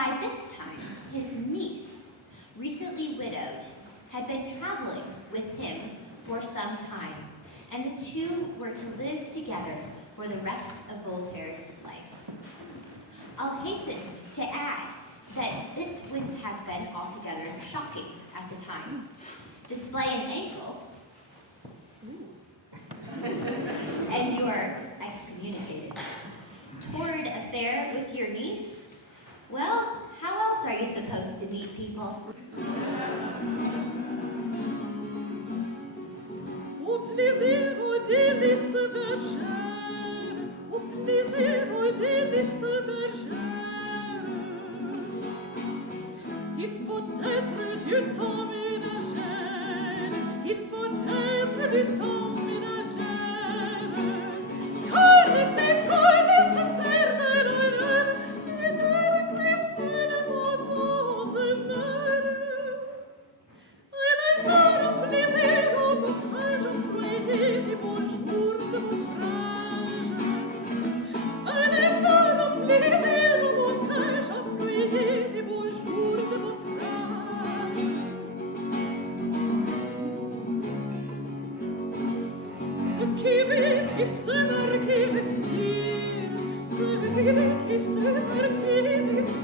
by this time, his niece, recently widowed, had been traveling with him for some time, and the two were to live together for the rest of Voltaire's life. I'll hasten to add that this wouldn't have been altogether shocking at the time. Display an ankle, and you're excommunicated. Toward affair with your niece? Well, how else are you supposed to meet people? Au plaisir, au délice bergère, au plaisir, au délice bergère. Il faut être du temps ménagère, il faut être du temps ménagère. Connaissez, perdre l'honneur, et ne regresser le mot de mer. Et le temps au plaisir, au bocage, au foyer des beaux jours de votre âge. Et le temps au plaisir, au bocage, au foyer des beaux jours de votre âge. Ce qui vit, qui se meurt, qui respire, ce qui vit, qui se meurt, qui respire.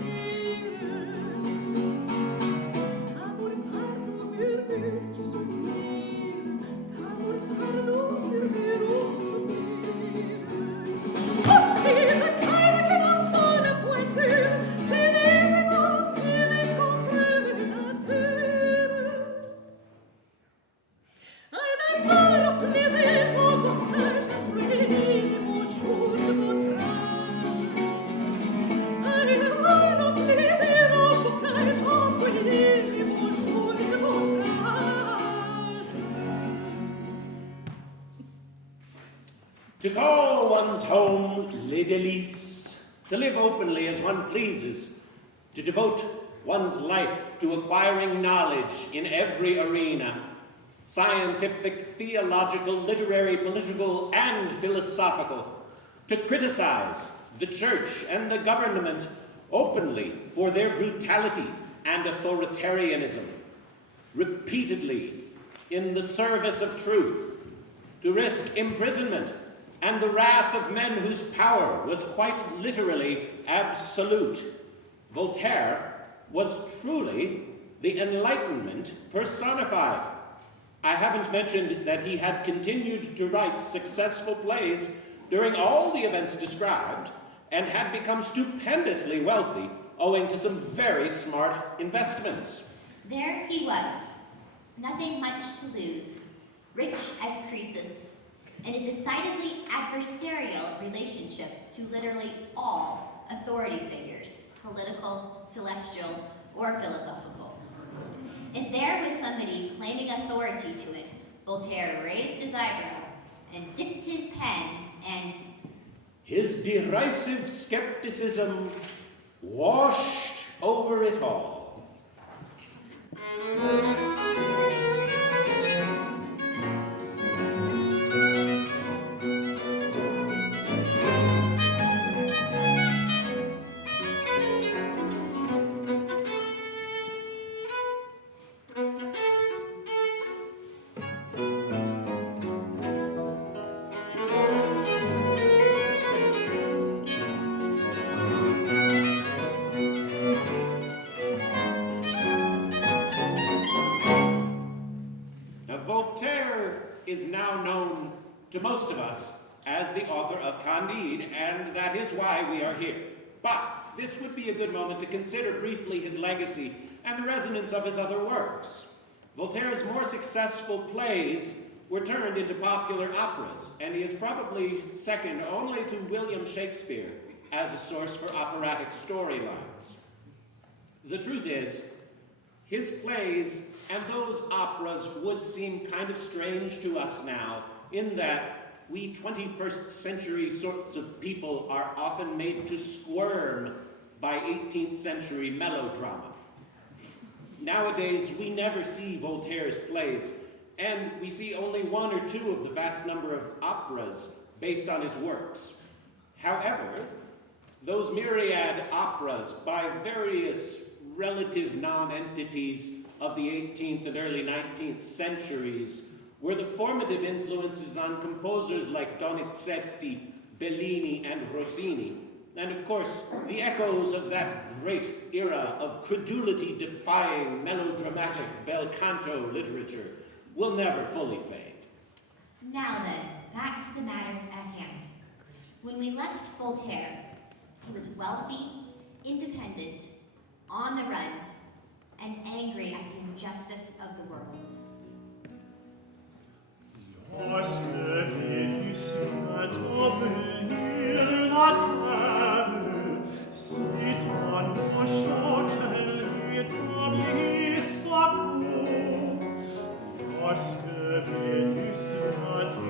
Amour, pardon, murmure, soupir, amour, pardon, murmure, soupir. Aussi le cœur qui dans son pointure s'élève dans les contre nature. Un vol au plaisir, au bocage, à fruits, au jour de votre âge. Un vol au plaisir, au bocage, à fruits, au jour de votre âge. To call one's home les délices, to live openly as one pleases, to devote one's life to acquiring knowledge in every arena, scientific, theological, literary, political, and philosophical, to criticize the church and the government openly for their brutality and authoritarianism, repeatedly in the service of truth, to risk imprisonment and the wrath of men whose power was quite literally absolute. Voltaire was truly the Enlightenment personified. I haven't mentioned that he had continued to write successful plays during all the events described and had become stupendously wealthy owing to some very smart investments. There he was, nothing much to lose, rich as Croesus, in a decidedly adversarial relationship to literally all authority figures, political, celestial, or philosophical. If there was somebody claiming authority to it, Voltaire raised his eyebrow and dipped his pen and... His derisive skepticism washed over it all. Voltaire is now known to most of us as the author of Candide, and that is why we are here. But this would be a good moment to consider briefly his legacy and the resonance of his other works. Voltaire's more successful plays were turned into popular operas, and he is probably second only to William Shakespeare as a source for operatic storylines. The truth is, his plays and those operas would seem kind of strange to us now, in that we 21st century sorts of people are often made to squirm by 18th century melodrama. Nowadays, we never see Voltaire's plays, and we see only one or two of the vast number of operas based on his works. However, those myriad operas by various relative non-entities of the 18th and early 19th centuries were the formative influences on composers like Donizetti, Bellini, and Rossini, and of course, the echoes of that great era of credulity-defying melodramatic bel canto literature will never fully fade. Now then, back to the matter at hand. When we left Voltaire, he was wealthy, independent, on the run, and angry at the injustice of the world. Lorsque Vénus embellir la terre, si ton châtel établit sa cour. Lorsque Vénus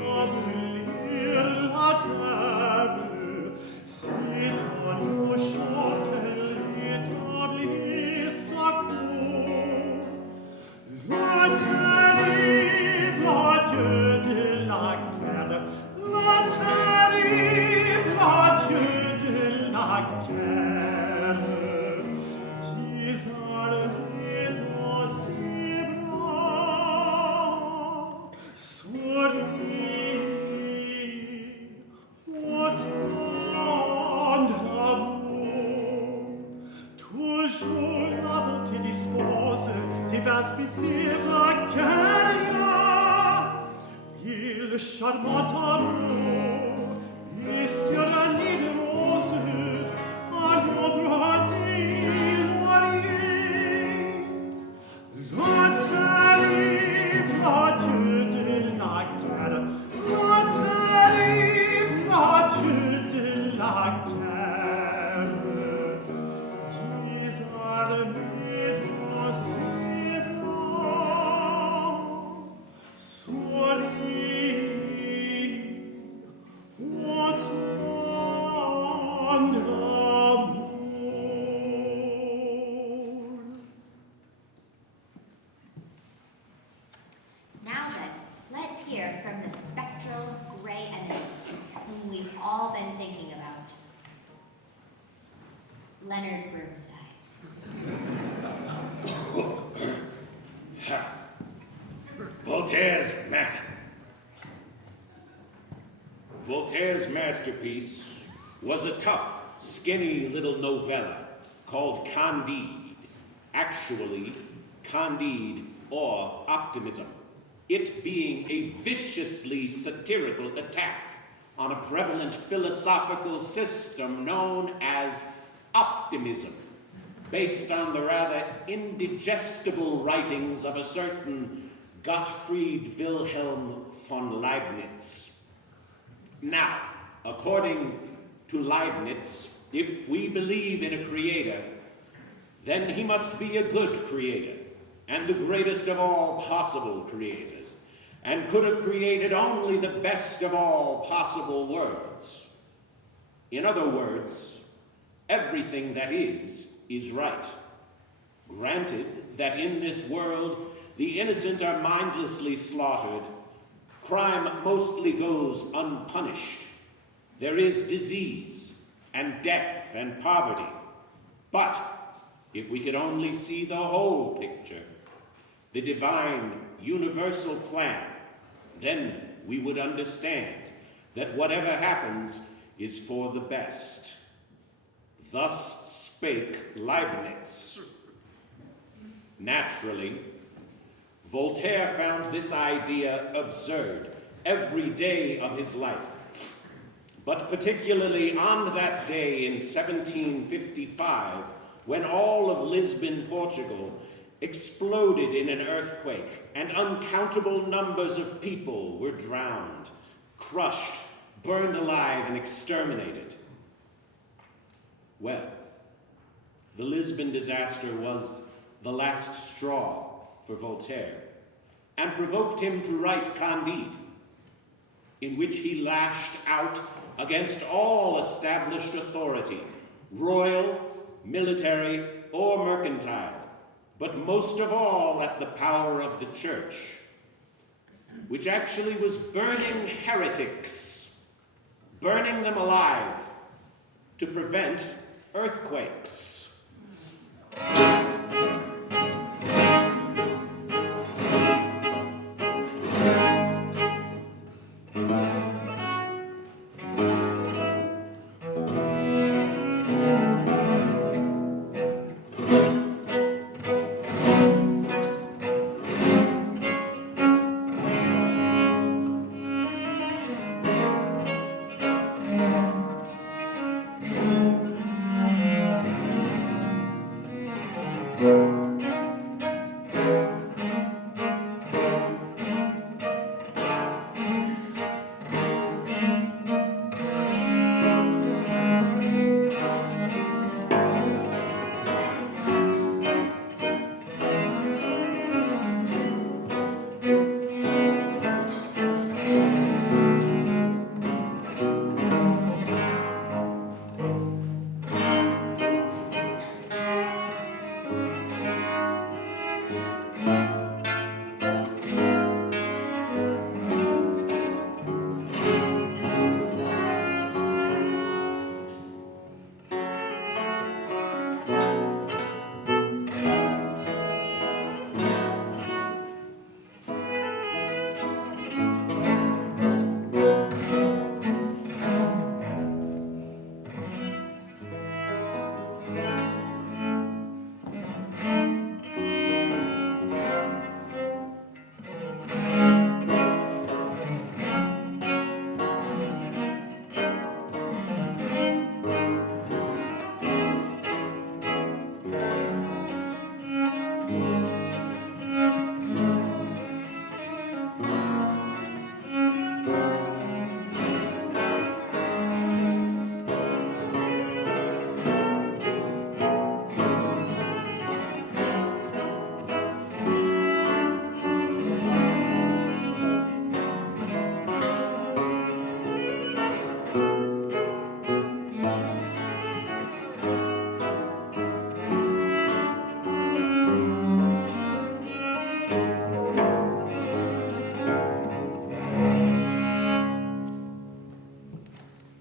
embellir la terre, si ton châtel établit sa cour. La terrible adieu de la guerre, la terrible adieu de la guerre, désarmé dans ses bras, sourit, ô tendre amour, toujours la bonté dispose diverses visibles à il charmant amour, et sur un lit de roses, à l'ombre des lauriers. Le terrible adieu de la guerre, le terrible adieu de la guerre, désarmé dans ses bras, sorti. Now then, let's hear from the spectral gray eminence whom we've all been thinking about. Leonard Bernstein. Voltaire's masterpiece was a tough, skinny little novella called Candide, actually Candide or Optimism, it being a viciously satirical attack on a prevalent philosophical system known as optimism, based on the rather indigestible writings of a certain Gottfried Wilhelm von Leibniz. Now, according to Leibniz, if we believe in a creator, then he must be a good creator, and the greatest of all possible creators, and could have created only the best of all possible worlds. In other words, everything that is right. Granted that in this world the innocent are mindlessly slaughtered, crime mostly goes unpunished. There is disease and death and poverty. But if we could only see the whole picture, the divine universal plan, then we would understand that whatever happens is for the best. Thus spake Leibniz. Naturally, Voltaire found this idea absurd every day of his life, but particularly on that day in 1755, when all of Lisbon, Portugal, exploded in an earthquake and uncountable numbers of people were drowned, crushed, burned alive, and exterminated. Well, the Lisbon disaster was the last straw for Voltaire, and provoked him to write Candide, in which he lashed out against all established authority, royal, military, or mercantile, but most of all at the power of the church, which actually was burning heretics, burning them alive, to prevent earthquakes.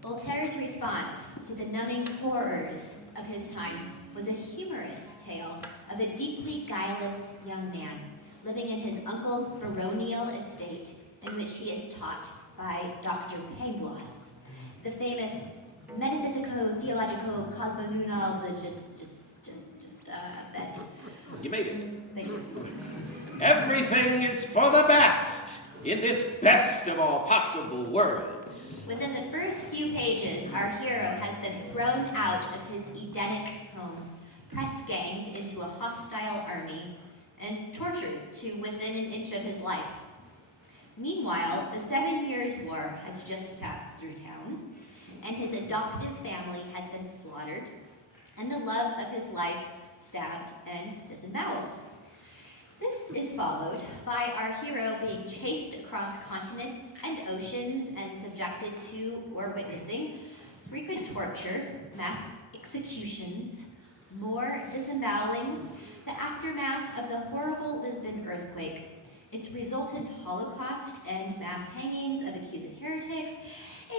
Voltaire's response to the numbing horrors of his time was a humorous tale of a deeply guileless young man living in his uncle's baronial estate, in which he is taught by Dr. Pangloss, the famous metaphysico-theologico-cosmonautalogist, that. You made it. Thank you. Everything is for the best in this best of all possible worlds. Within the first few pages, our hero has been thrown out of his Edenic home, press-ganged into a hostile army, and tortured to within an inch of his life. Meanwhile, the 7 Years' War has just passed through town, and his adoptive family has been slaughtered, and the love of his life stabbed and disemboweled. This is followed by our hero being chased across continents and oceans and subjected to or witnessing frequent torture, mass executions, more disemboweling, the aftermath of the horrible Lisbon earthquake, its resultant Holocaust and mass hangings of accused heretics,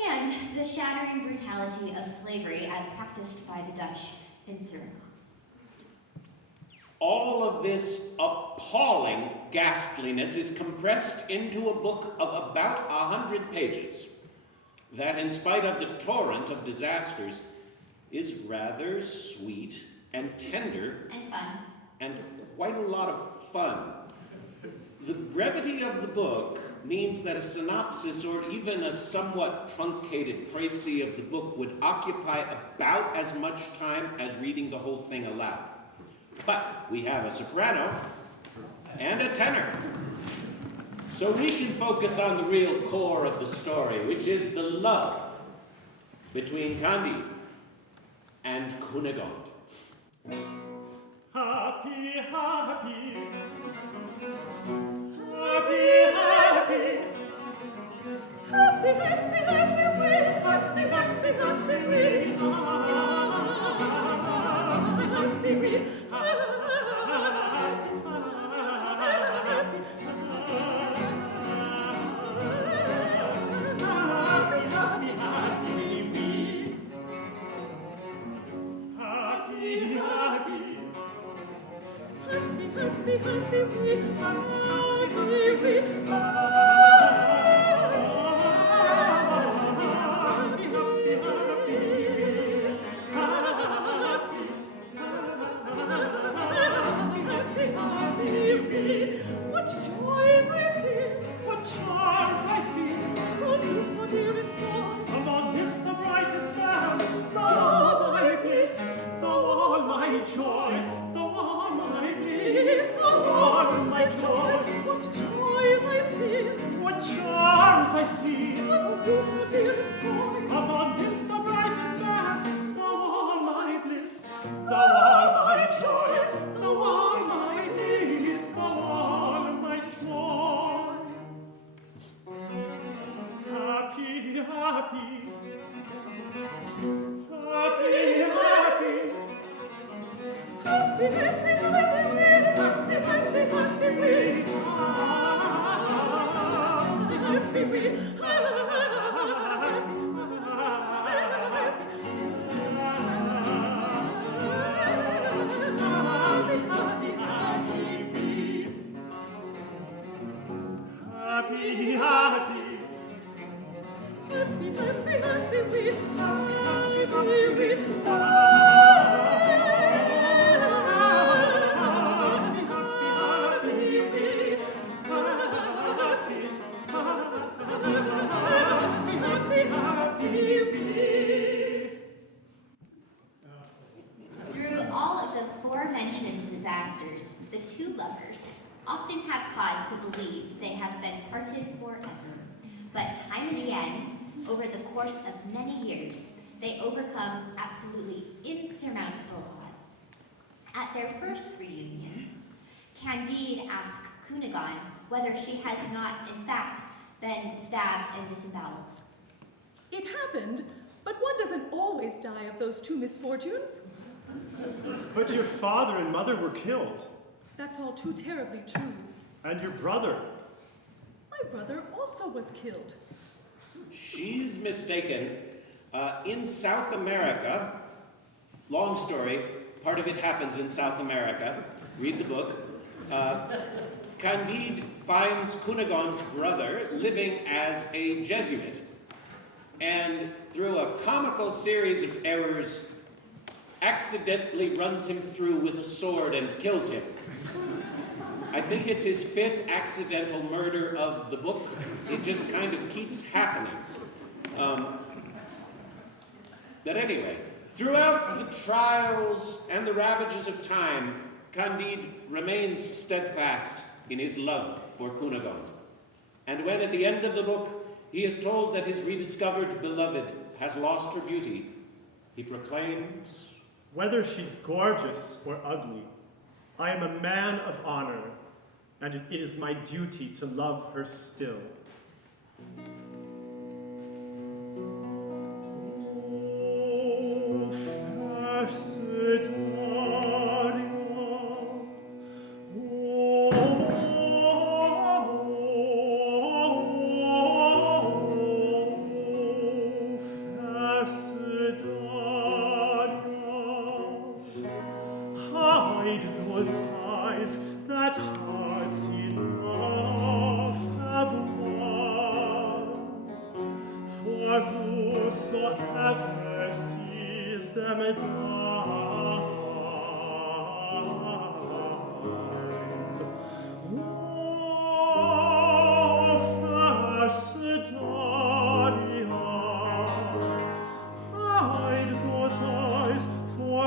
and the shattering brutality of slavery as practiced by the Dutch in Suriname. All of this appalling ghastliness is compressed into a book of about 100 pages that, in spite of the torrent of disasters, is rather sweet and tender And fun. and quite a lot of fun. The brevity of the book means that a synopsis or even a somewhat truncated précis of the book would occupy about as much time as reading the whole thing aloud. But we have a soprano and a tenor, so we can focus on the real core of the story, which is the love between Candide and Cunegonde. Happy, happy, happy, happy, happy, happy, happy, we, happy, happy, happy, we, happy, we, happy, happy, happy, we. What joys I feel, what charms I see, from you for dearest God, among hips the brightest fair, thou all my bliss, thou all my joy, thou all my bliss, thou all my joy. What joys I feel, what charms I see, from you for dearest God, among hips the brightest fair, thou all my bliss, thou all my joy, thou all my bliss, thou all my joy. Happy, happy, happy, happy, happy, happy, happy, happy, happy, happy, Through all of the aforementioned disasters, the two lovers often have cause to believe they have been parted forever. But time and again, over the course of many years, they overcome absolutely insurmountable odds. At their first reunion, Candide asks Cunegonde whether she has not, in fact, been stabbed and disemboweled. It happened, but one doesn't always die of those two misfortunes. But your father and mother were killed. That's all too terribly true. And your brother. My brother also was killed. She's mistaken. In South America, long story, part of it happens in South America. Read the book. Candide finds Cunegonde's brother living as a Jesuit. And through a comical series of errors, accidentally runs him through with a sword and kills him. I think it's his 5th accidental murder of the book. It just kind of keeps happening. But anyway, throughout the trials and the ravages of time, Candide remains steadfast in his love for Cunegonde. And when at the end of the book, he is told that his rediscovered beloved has lost her beauty, he proclaims, Whether she's gorgeous or ugly, I am a man of honor, and it is my duty to love her still. Oh, fair Sidonia, fair Sidonia, hide those eyes that hearts enough have won, for whosoever sees them dies. Oh, fair Sidonia, hide those eyes, for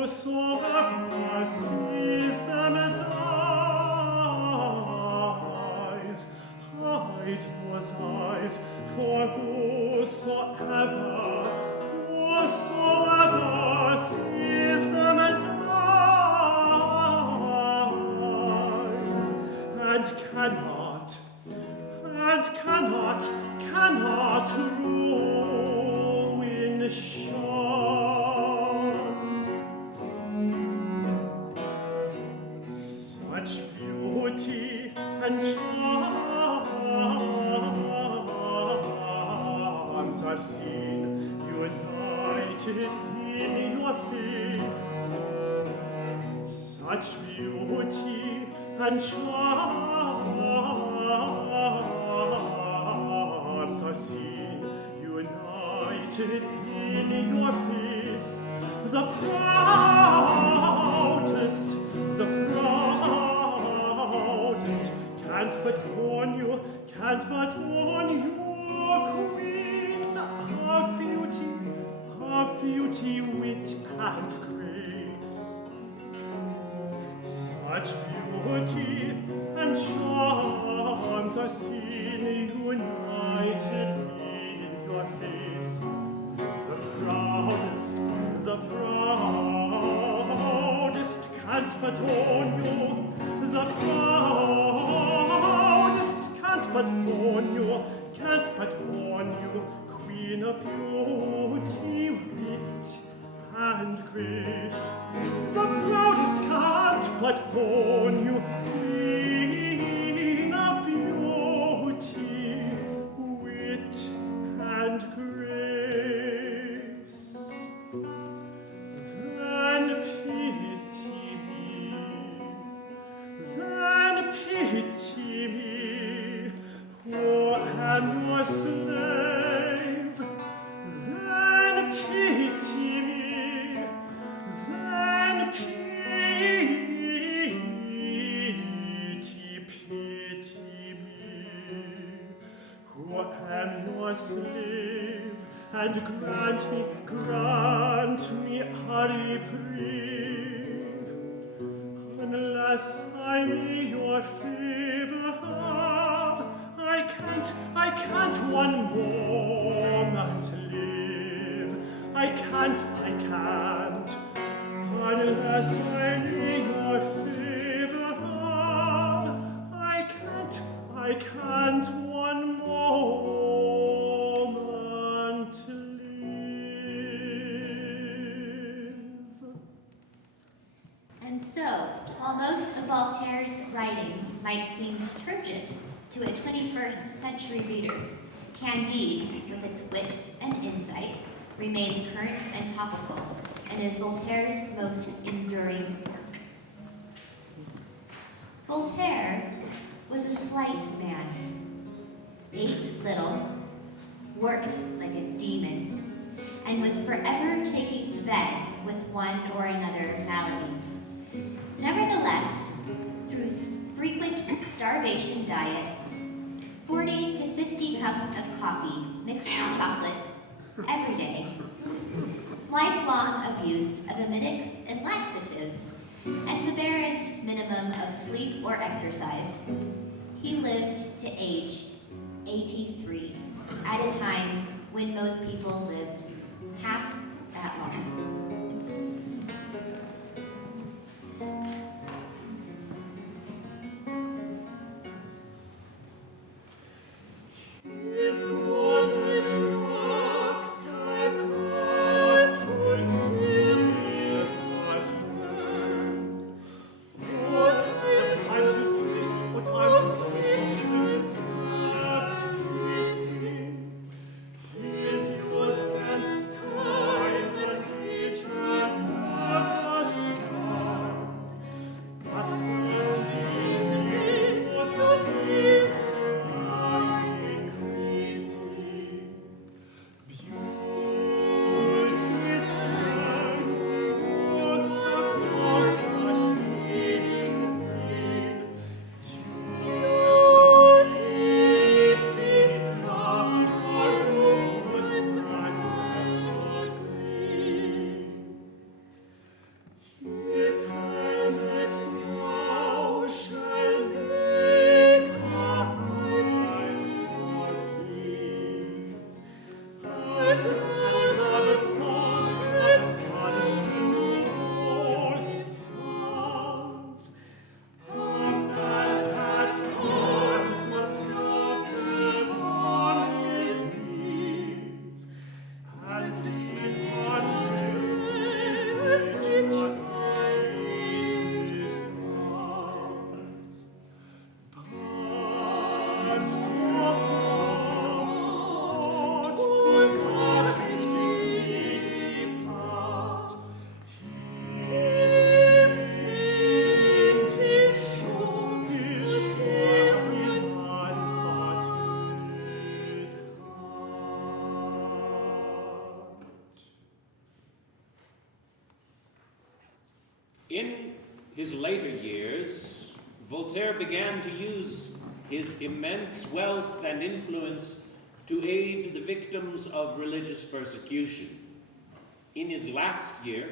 whosoever sees them dies. Hide those eyes, for whosoever sees them dies, and cannot ruin shun. Such beauty and charms I've seen united in your face. Such beauty and charms are seen united in your face. The proudest can't but warn you, queen of beauty, wit, and grace. Such beauty and charms are seen united in your face. The proudest can't but own you. The proudest can't but own you, queen of beauty, wit, and grace. The proudest can't but own you, queen of beauty, wit, and grace. Then pity me, who am your slave. Then pity me, who am your slave, and grant me a reprieve, unless I may your favor have. I can't one moment live. I can't, unless I may your favor have. I can't one moment live. And so, while most of Voltaire's writings might seem turgid to a 21st century reader, Candide, with its wit and insight, remains current and topical, and is Voltaire's most enduring work. Voltaire was a slight man, ate little, worked like a demon, and was forever taking to bed with one or another malady. Nevertheless, through frequent starvation diets, 40 to 50 cups of coffee mixed with chocolate every day, lifelong abuse of emetics and laxatives, and the barest minimum of sleep or exercise, he lived to age 83, at a time when most people lived half that long. Is what I next I've asked to see what hand. What I'm swift to ceasing. His youth and style and age have never smiled. But someday what the flying queen In his later years, Voltaire began to use his immense wealth and influence to aid the victims of religious persecution. In his last year,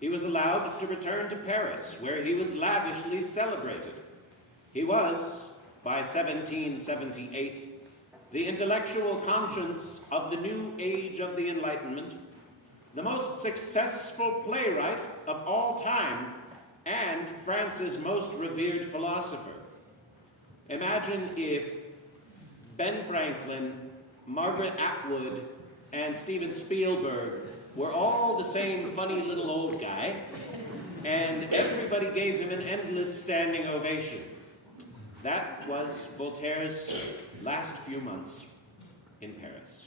he was allowed to return to Paris, where he was lavishly celebrated. He was, by 1778, the intellectual conscience of the new age of the Enlightenment, the most successful playwright of all time, and France's most revered philosopher. Imagine if Ben Franklin, Margaret Atwood, and Steven Spielberg were all the same funny little old guy, and everybody gave him an endless standing ovation. That was Voltaire's last few months in Paris.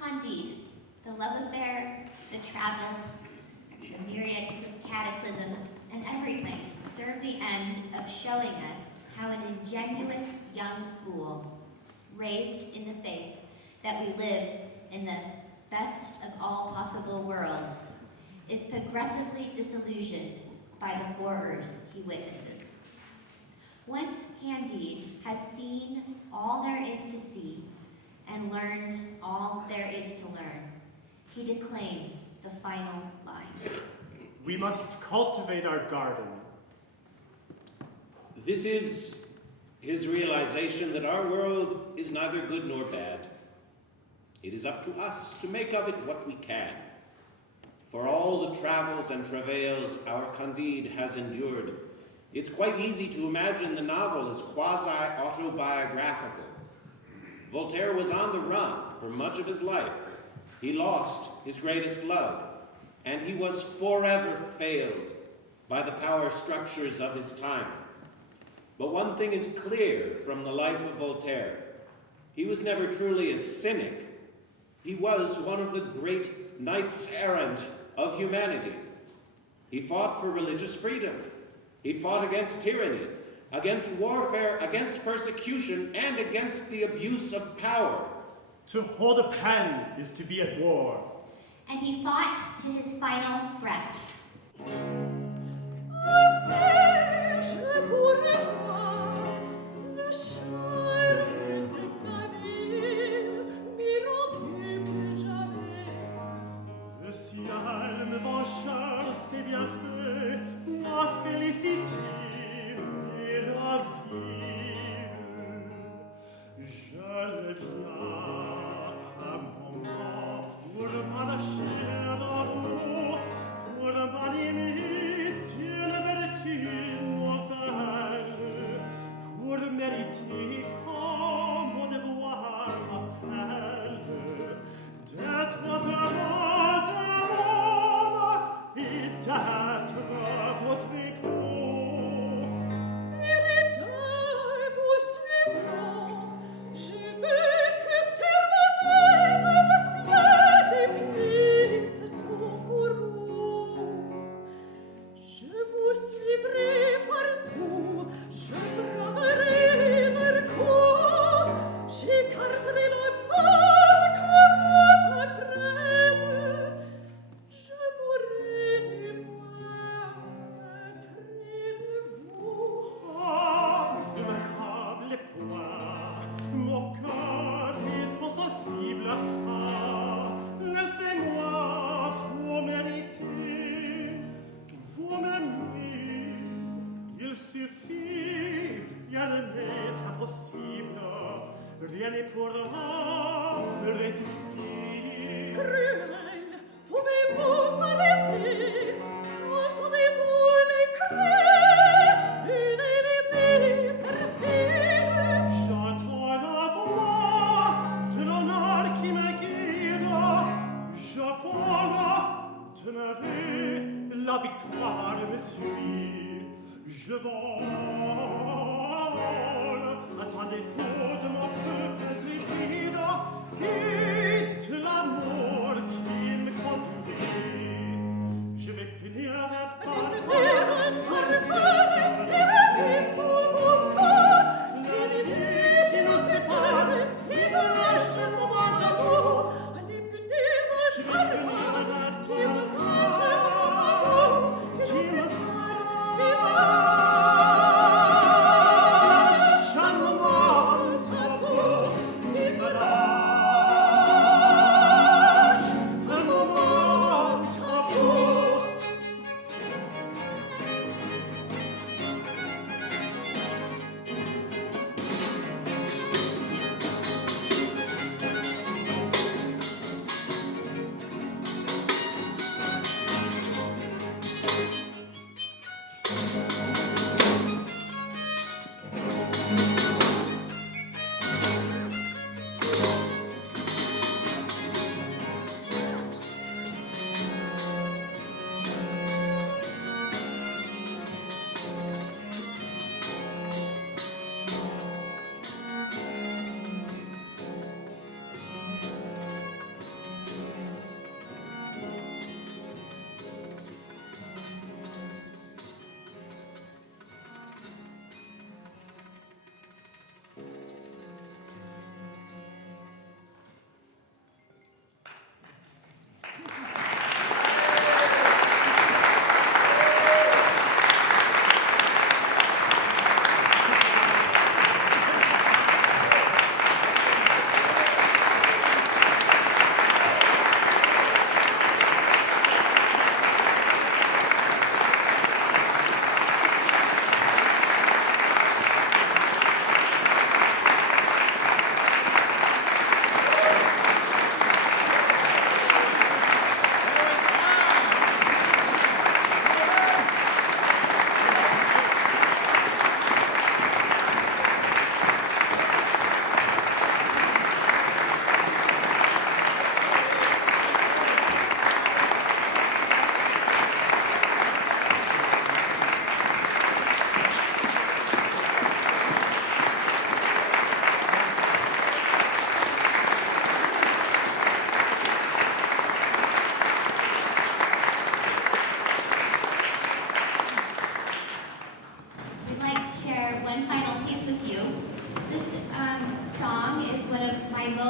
Candide, the love affair, the travel, the myriad cataclysms, and everything serve the end of showing us how an ingenuous young fool, raised in the faith that we live in the best of all possible worlds, is progressively disillusioned by the horrors he witnesses. Once Candide has seen all there is to see and learned all there is to learn, he declaims the final line. We must cultivate our garden. This is his realization that our world is neither good nor bad. It is up to us to make of it what we can. For all the travels and travails our Candide has endured, it's quite easy to imagine the novel as quasi-autobiographical. Voltaire was on the run for much of his life. He lost his greatest love, and he was forever failed by the power structures of his time. But one thing is clear from the life of Voltaire. He was never truly a cynic. He was one of the great knights-errant of humanity. He fought for religious freedom. He fought against tyranny, against warfare, against persecution, and against the abuse of power. To hold a pen is to be at war. And he fought to his final breath. Je vous revois, le cher maître navire, mirondé plus jamais. Le ciel me vengeur, c'est bien fait, ma félicité et ravie. Je reviens à mon mort pour m'arracher à vous, pour m'animer d'une vertu nouvelle, pour mériter comme mon devoir m'appelle, d'être parent de l'homme et d'être votre époux. Mes regards vous suivront, je veux que serviteur de le ciel éclisse son courroux. Je vous suivrai partout, je braverai leur coup, j'écarterai le mal que vous apprête, je mourrai du moins près de vous. Oh, ne m'accablez point, mon cœur est trop sensible. Ah, laissez-moi vous mériter, vous m'aimez. Il suffit, rien n'est impossible, rien n'est pour moi me résister. Cruel, pouvez-vous m'arrêter? Entendez-vous les cris d'une ennemie perfide? J'entends la voix de l'honneur qui me guide. Je peux demeurer, la victoire me suit. Je vole, attendez tout de mon peuple trépide et de l'amour qui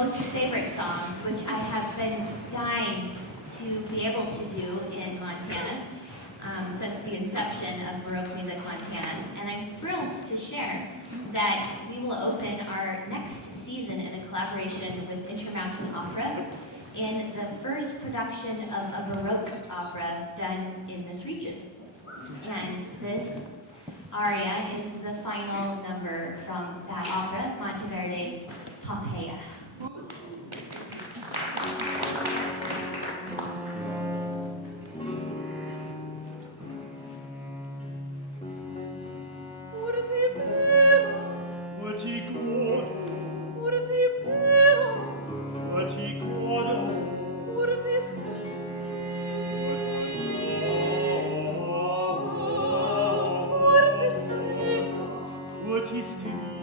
most favorite songs, which I have been dying to be able to do in Montana since the inception of Baroque Music Montana. And I'm thrilled to share that we will open our next season in a collaboration with Intermountain Opera in the first production of a Baroque opera done in this region. And this aria is the final number from that opera, Monteverdi's Poppaea. Stay.